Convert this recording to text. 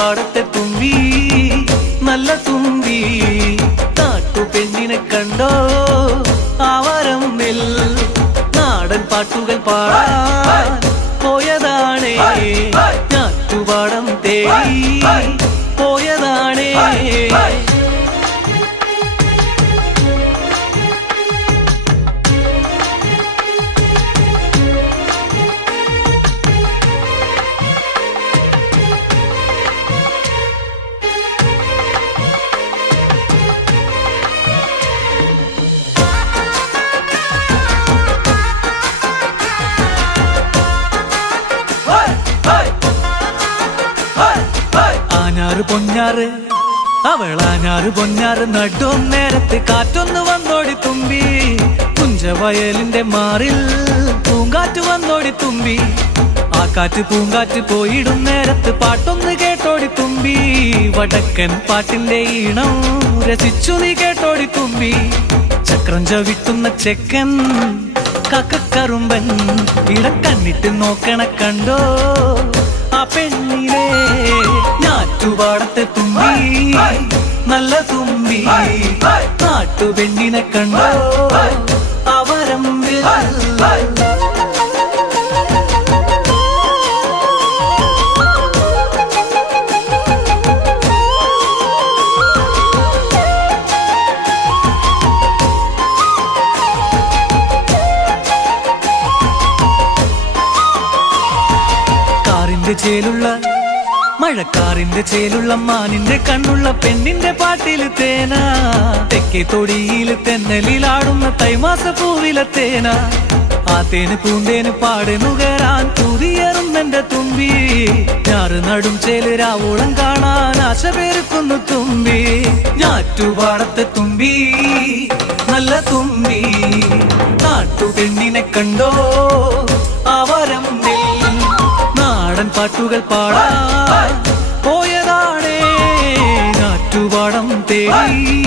നാട്ടുപാടത്തെ തുമ്പി നല്ല തുമ്പി നാട്ടുപെണ്ണിനെ കണ്ടോ ആവരമ്പിൽ നാടൻ പാട്ടുകൾ പാടാൻ പോയതാണേ നാട്ടുപാടം തേടി പോയതാണേ. ആഞ്ഞാറ് പൊഞ്ഞാറ് അവളാഞ്ഞാറ് പൊഞ്ഞാറ് നടും നേരത്ത് കാറ്റൊന്ന് വന്നോടി തുമ്പി കുഞ്ചവയലിന്റെ മാറിൽ പൂങ്കാറ്റ് വന്നോടി തുമ്പി ആ കാറ്റ് പൂങ്കാറ്റ് പോയിടും നേരത്ത് പാട്ടൊന്ന് കേട്ടോടി തുമ്പി വടക്കൻ പാട്ടിന്റെ ഈണം രസിച്ചു നീ കേട്ടോടി തുമ്പി ചക്രം ചവിട്ടുന്ന ചെക്കൻ കക്കറുമ്പൻ ഇടക്കണ്ണിട്ട് നോക്കണ കണ്ടോ ആ പെണ്ണിനെ നാട്ടുപാടത്തെ തുമ്പി നല്ല തുമ്പി നാട്ടുപെണ്ണിനെ കണ്ടോ അവരമ്പിൽ. ചേലുള്ള മഴക്കാറിന്റെ ചേലുള്ള മാനിന്റെ കണ്ണുള്ള പെണ്ണിന്റെ പാട്ടില് തേന തെക്കേ തൊടിയില് തെന്നലിലാടുന്ന തൈമാസ പൂവിലെ തേന ആ തേന് പൂന്തേന് പാട് നുകരാൻ പുതിയറുന്നെന്റെ തുമ്പി ഞാറ് നടും ചേല് രാവോളം കാണാൻ ആശ പേർക്കുന്നു തുമ്പി ഞാറ്റുപാടത്തെ തുമ്പി നല്ല തുമ്പി നാട്ടുപെണ്ണിനെ കണ്ടോ അവരമ്പിൽ നാടൻ പാട്ടുകൾ പാടാൻ പോയതാണേ നാറ്റുപാടം തേടി.